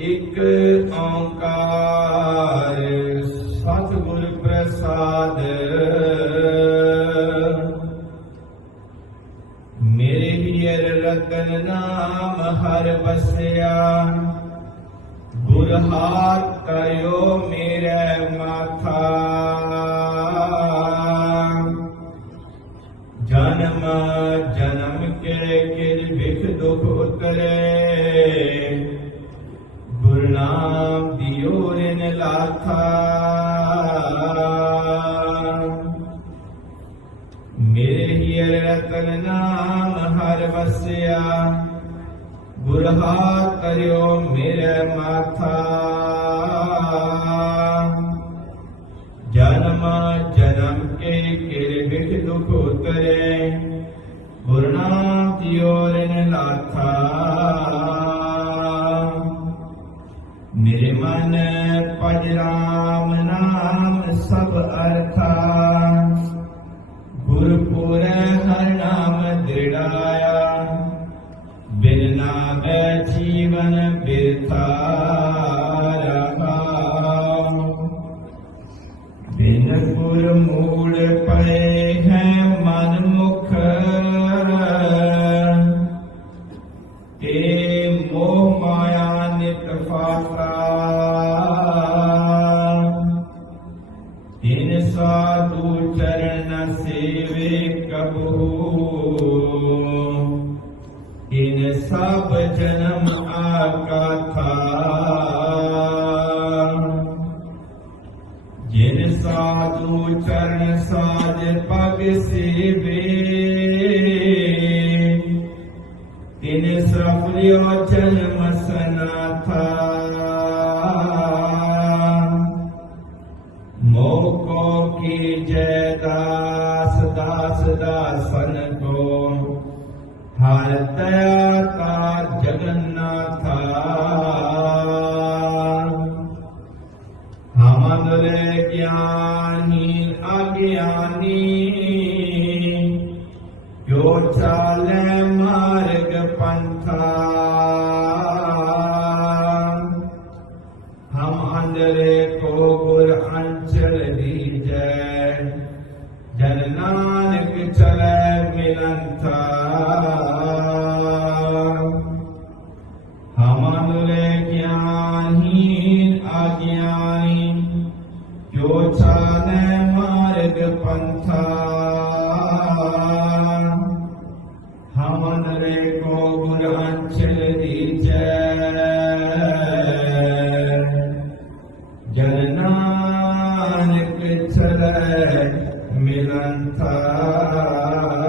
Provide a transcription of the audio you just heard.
ਇਕ ਓੰਕਾਰ ਸਤਿਗੁਰ ਪ੍ਰਸਾਦ। ਮੇਰੇ ਹੀਰ ਰਤਨ ਨਾਮ ਹਰ ਬਸਿਆ ਗੁਰ ਹਾਥ ਕਰਿਓ ਮੇਰੇ ਮਾਥਾ। ਜਨਮ ਜਨਮ ਕੇ ਕਿਰ ਵਿਖ ਦੁਖ ਉਤਰੇ। ਗੁਰੂ ਨਾਮ ਦਿਓ ਲਾਥਾ ਮੇਰੇ ਹੀਰ ਰਤਨ ਨਾਮ ਹਰ ਵਸਿਆ। ਗੁਰ ਕਰਿਓ ਮੇਰੇ ਮਾਥਾ। ਮਨ ਪਜ ਰਾਮ ਨਾਮ ਸਭ ਅਰਥਾ। ਗੁਰਪੁਰ ਹਰ ਨਾਮ ਦ੍ਰਿੜਾਇਆ। ਬਿਨ ਨਾਮੈ ਜੀਵਨ ਬਿਰਥਾ ਰਹਾ ਬਿਨ ਗੁਰ ਮੂਲ ਪਏ ਇਨ ਸਭ ਜਨਮ ਆਕਾਥਾ ਜਿਨ ਸਾਧੂ ਚਰਨ ਸਾਜ ਪਗ ਸੇਵੇ, ਤਿਨ ਸਫਲਿਓ ਜਨਮ ਸਨਾਥਾ ਮੋਕੋ ਕੀ ਜੈ ਦਾਸ ਦਾਸ ਦਾਸਨ ਕੋ ਹਰ ਤਯਾ ਕਾ ਜਗਨਨਾਥਾ ਹਮਦਰੇ ਗਿਆਨੀ ਅਗਿਆਨੀ ਜੋ ਚਾਲੇ ਮਾਰਗ ਪੰਥਾ ਹਮ ਅੰਦਰੇ ਕੋ ਗੁਰ ਅੰਚਲ ਦੀ ਜੈ ਜਨ ਨਾਨਕ ਚਲੇ ਮਿਲਨ ਥਾ Santa